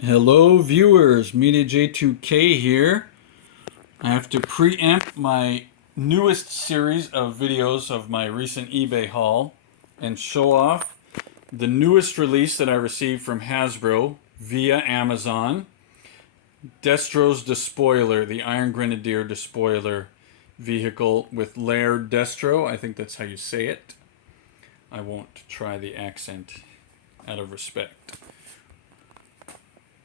Hello viewers, Media J2K here. I have to preempt my newest series of videos of my recent eBay haul and show off the newest release that I received from Hasbro via Amazon. Destro's Despoiler, the Iron Grenadier Despoiler vehicle with LAIRD Destro. I think that's how you say it. I won't try the accent out of respect.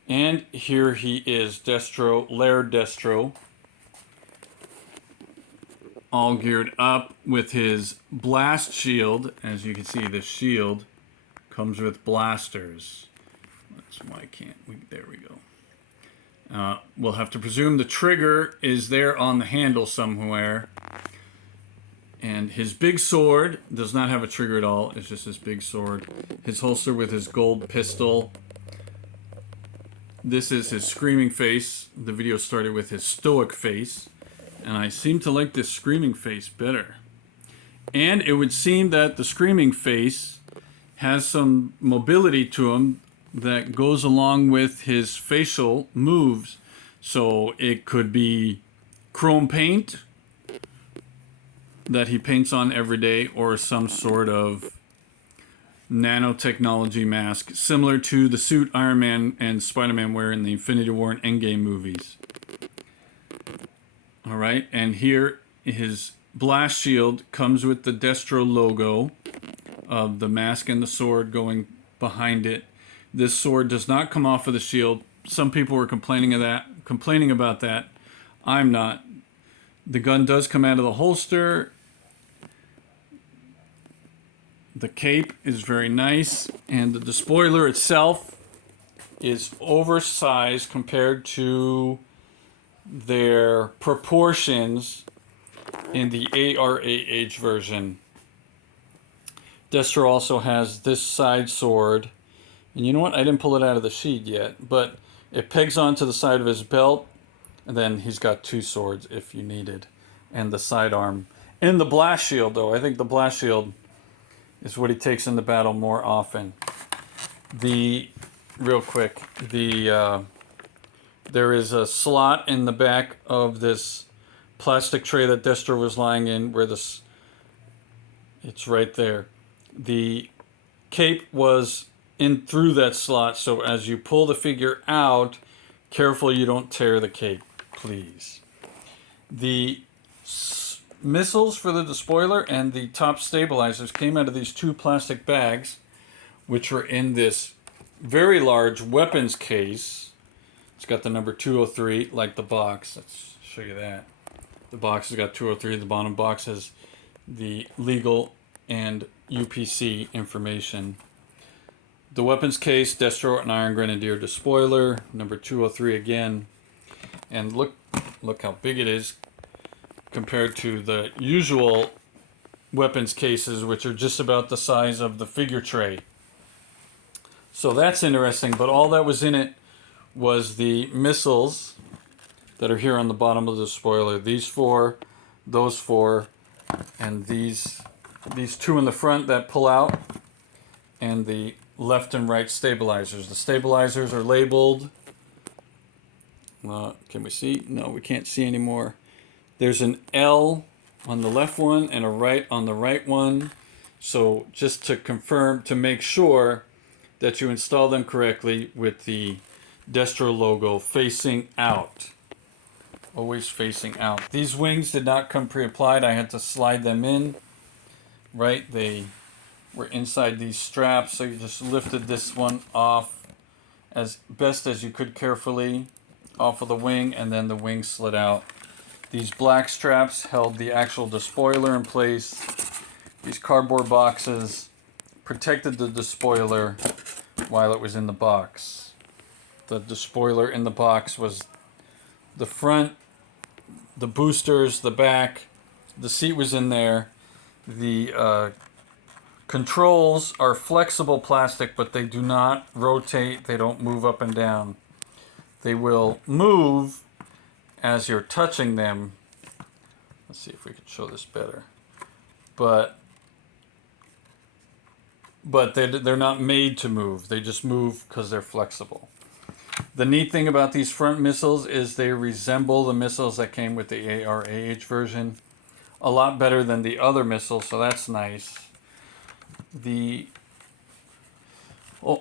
And here he is, Destro, LAIRD Destro, all geared up with his blast shield. As you can see, the shield comes with blasters. That's why can't we? There we go. We'll have to presume the trigger is there on the handle somewhere. And his big sword does not have a trigger at all. It's just his big sword. His holster with his gold pistol. This is his screaming face. The video started with his stoic face, and I seem to like this screaming face better. And it would seem that the screaming face has some mobility to him that goes along with his facial moves. So it could be chrome paint that he paints on every day, or some sort of nanotechnology mask, similar to the suit Iron Man and Spider-Man wear in the Infinity War and Endgame movies. Alright, and here his blast shield comes with the Destro logo of the mask and the sword going behind it. This sword does not come off of the shield. Some people were complaining about that. I'm not. The gun does come out of the holster. The cape is very nice, and the Despoiler itself is oversized compared to their proportions in the ARAH version. Destro also has this side sword, and you know what? I didn't pull it out of the sheet yet, but it pegs onto the side of his belt, and then he's got two swords if you needed, and the sidearm. And the blast shield, though, I think the blast shield is what he takes in the battle more often. Real quick, there is a slot in the back of this plastic tray that Destro was lying in, where it's right there. The cape was in through that slot, so as you pull the figure out, careful you don't tear the cape, please. The missiles for the Despoiler and the top stabilizers came out of these two plastic bags, which were in this very large weapons case. It's got the number 203, like the box. Let's show you that. The box has got 203. The bottom box has the legal and UPC information. The weapons case, Destro and Iron Grenadier Despoiler, number 203 again. And look how big it is compared to the usual weapons cases, which are just about the size of the figure tray. So that's interesting, but all that was in it was the missiles that are here on the bottom of the Despoiler. These four, those four, and these two in the front that pull out, and the left and right stabilizers. The stabilizers are labeled. Can we see? No, we can't see anymore. There's an L on the left one and a right on the right one. So just to confirm, to make sure that you install them correctly with the Destro logo facing out. Always facing out. These wings did not come pre-applied. I had to slide them in. Right? They were inside these straps, so you just lifted this one off as best as you could carefully off of the wing, and then the wing slid out. These black straps held the actual Despoiler in place. These cardboard boxes protected the Despoiler while it was in the box. The Despoiler in the box was the front, the boosters, the back, the seat was in there. The controls are flexible plastic, but they do not rotate, they don't move up and down. They will move as you're touching them. Let's see if we can show this better. But they're not made to move. They just move because they're flexible. The neat thing about these front missiles is they resemble the missiles that came with the ARAH version a lot better than the other missiles, so that's nice. The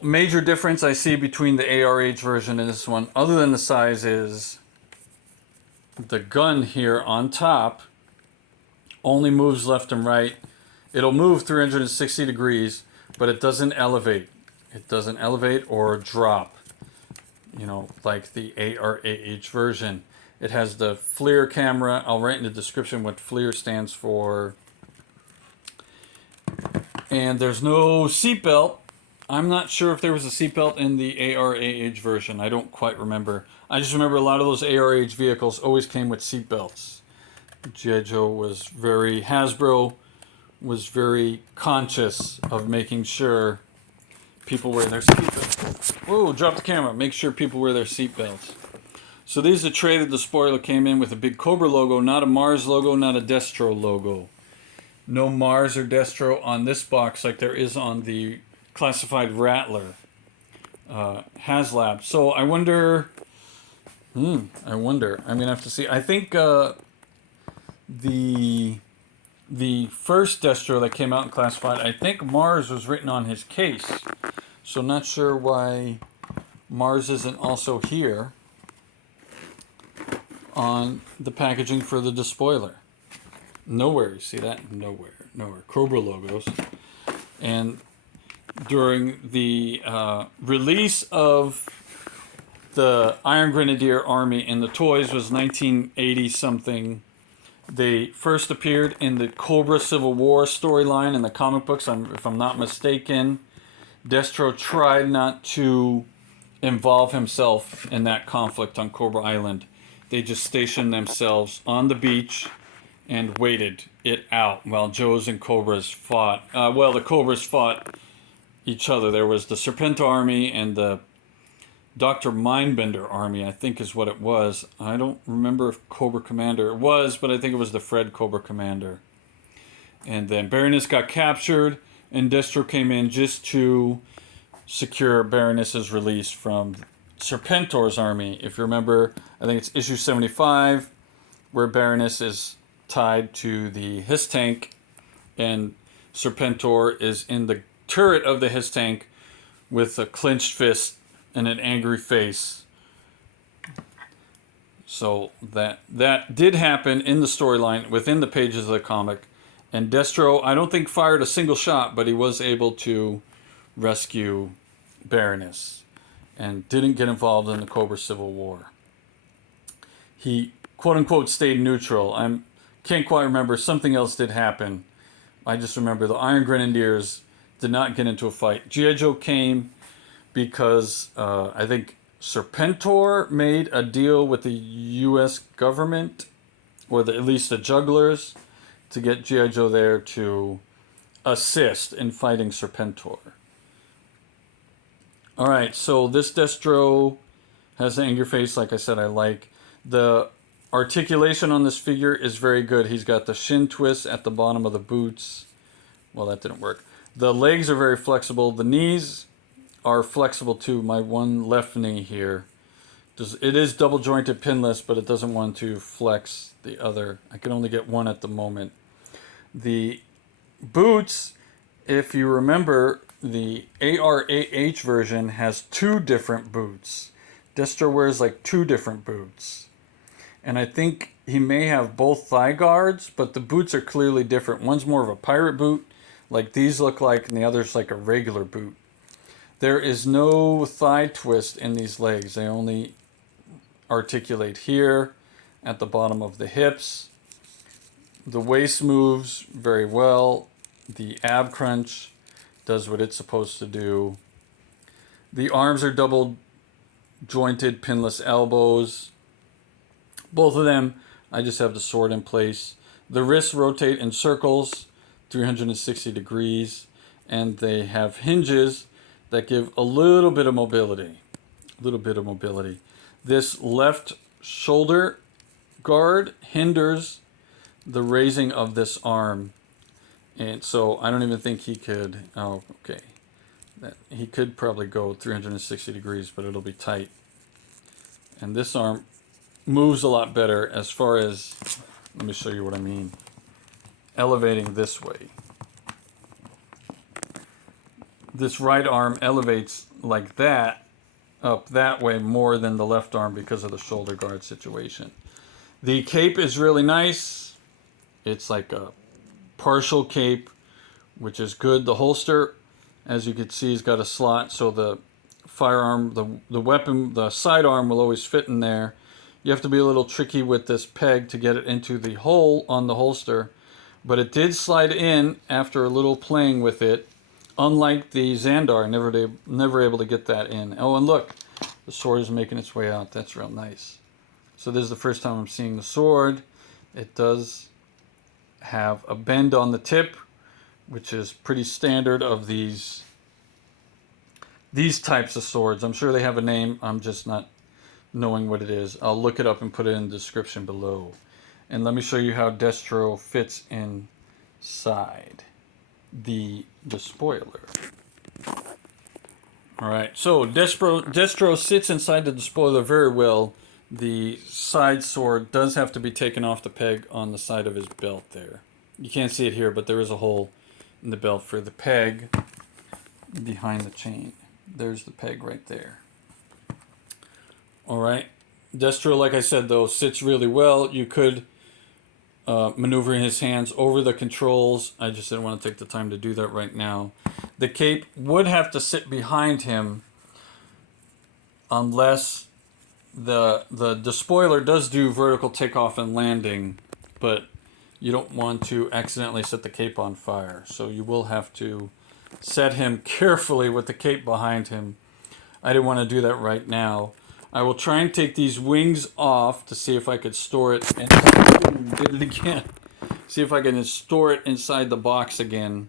major difference I see between the ARH version and this one, other than the size, is the gun here on top only moves left and right. It'll move 360 degrees, but it doesn't elevate. It doesn't elevate or drop, you know, like the ARAH version. It has the F.L.I.R camera. I'll write in the description what F.L.I.R stands for. And there's no seatbelt. I'm not sure if there was a seatbelt in the ARAH version. I don't quite remember. I just remember a lot of those ARAH vehicles always came with seatbelts. G.I. Joe was Hasbro was very conscious of making sure people wear their seatbelts. Whoa, drop the camera. Make sure people wear their seatbelts. So these are the tray that the spoiler came in with a big Cobra logo, not a Mars logo, not a Destro logo. No Mars or Destro on this box like there is on the classified Rattler HasLab. So I wonder, I'm gonna have to see. I think the first Destro that came out in classified, I think Mars was written on his case. So not sure why Mars isn't also here on the packaging for the Despoiler. Nowhere, you see that? Nowhere. Cobra logos. And during the release of the Iron Grenadier Army in the toys was 1980 something. They first appeared in the Cobra Civil War storyline in the comic books, if I'm not mistaken. Destro tried not to involve himself in that conflict on Cobra Island. They just stationed themselves on the beach and waited it out while Joes and Cobras fought. Well, the Cobras fought each other. There was the Serpentor army and the Dr. Mindbender army, I think is what it was. I don't remember if Cobra Commander it was, but I think it was the Fred Cobra Commander. And then Baroness got captured, and Destro came in just to secure Baroness's release from Serpentor's army. If you remember, I think it's issue 75, where Baroness is tied to the Hiss tank, and Serpentor is in the turret of the Hiss tank with a clenched fist and an angry face. So that did happen in the storyline within the pages of the comic. And Destro, I don't think fired a single shot, but he was able to rescue Baroness and didn't get involved in the Cobra Civil War. He, quote-unquote, stayed neutral. I can't quite remember. Something else did happen. I just remember the Iron Grenadiers did not get into a fight. G.I. Joe came because I think Serpentor made a deal with the U.S. government, or at least the Jugglers, to get G.I. Joe there to assist in fighting Serpentor. Alright, so this Destro has the angry face, like I said, I like. The articulation on this figure is very good. He's got the shin twist at the bottom of the boots. Well, that didn't work. The legs are very flexible. The knees are flexible too. My one left knee here. It is double jointed pinless, but it doesn't want to flex the other. I can only get one at the moment. The boots, if you remember, the ARAH version has two different boots. Destro wears like two different boots. And I think he may have both thigh guards, but the boots are clearly different. One's more of a pirate boot, like these look like, and the other's like a regular boot. There is no thigh twist in these legs. They only articulate here at the bottom of the hips. The waist moves very well. The ab crunch does what it's supposed to do. The arms are double jointed, pinless elbows. Both of them, I just have the sword in place. The wrists rotate in circles, 360 degrees, and they have hinges that give a little bit of mobility. This left shoulder guard hinders the raising of this arm. And so I don't even think he could, he could probably go 360 degrees, but it'll be tight. And this arm moves a lot better as far as, let me show you what I mean, elevating this way. This right arm elevates like that, up that way more than the left arm because of the shoulder guard situation. The cape is really nice. It's like a partial cape, which is good. The holster, as you can see, has got a slot, so the firearm, the weapon, the sidearm will always fit in there. You have to be a little tricky with this peg to get it into the hole on the holster, but it did slide in after a little playing with it, unlike the Xandar, never able to get that in. Oh, and look, the sword is making its way out. That's real nice. So this is the first time I'm seeing the sword. It does have a bend on the tip, which is pretty standard of these types of swords. I'm sure they have a name. I'm just not knowing what it is. I'll look it up and put it in the description below. And let me show you how Destro fits inside the Despoiler. Alright, so Destro sits inside the Despoiler very well. The side sword does have to be taken off the peg on the side of his belt there. You can't see it here, but there is a hole in the belt for the peg behind the chain. There's the peg right there. Alright, Destro, like I said though, sits really well. You could maneuver his hands over the controls. I just didn't want to take the time to do that right now. The cape would have to sit behind him unless the Despoiler does do vertical takeoff and landing, but you don't want to accidentally set the cape on fire. So you will have to set him carefully with the cape behind him. I didn't want to do that right now. I will try and take these wings off to see if I could store it. And did it again. See if I can store it inside the box again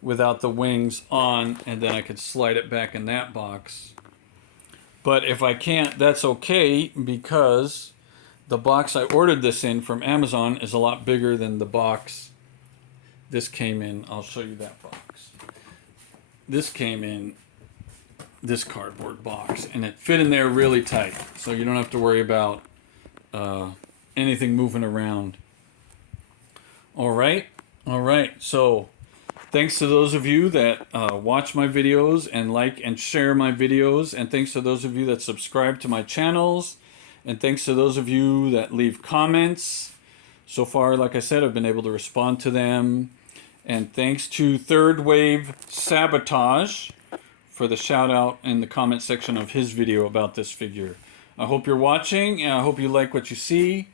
without the wings on, and then I could slide it back in that box. But if I can't, that's okay, because the box I ordered this in from Amazon is a lot bigger than the box this came in. I'll show you that box. This came in this cardboard box, and it fit in there really tight, so you don't have to worry about anything moving around. All right, so thanks to those of you that watch my videos and like and share my videos, and thanks to those of you that subscribe to my channels, and thanks to those of you that leave comments. So far, like I said, I've been able to respond to them, and thanks to Third Wave Sabotage for the shout out in the comment section of his video about this figure. I hope you're watching, and I hope you like what you see.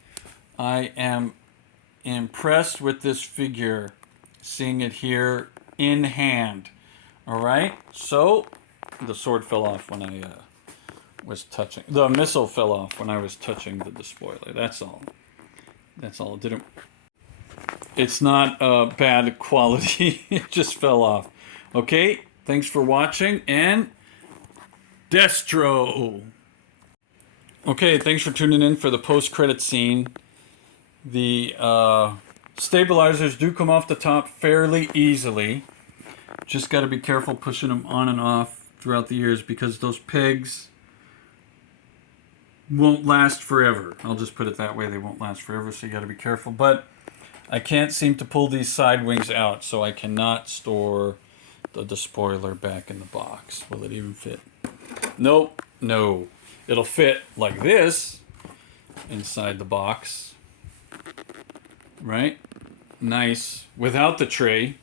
I am impressed with this figure, seeing it here in hand. Alright, so the sword fell off when I was touching, the missile fell off when I was touching the Despoiler. That's all. That's all. It's not bad quality. It just fell off. Okay, thanks for watching, and Destro. Okay, thanks for tuning in for the post-credit scene. The stabilizers do come off the top fairly easily. Just got to be careful pushing them on and off throughout the years, because those pegs won't last forever. I'll just put it that way. They won't last forever, so you got to be careful. But I can't seem to pull these side wings out, so I cannot store the Despoiler back in the box. Will it even fit? Nope. No. It'll fit like this inside the box. Right? Nice. Without the tray.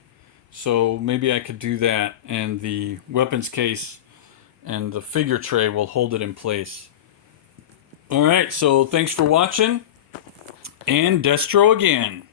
So maybe I could do that, and the weapons case and the figure tray will hold it in place. Alright, so thanks for watching, and Destro again.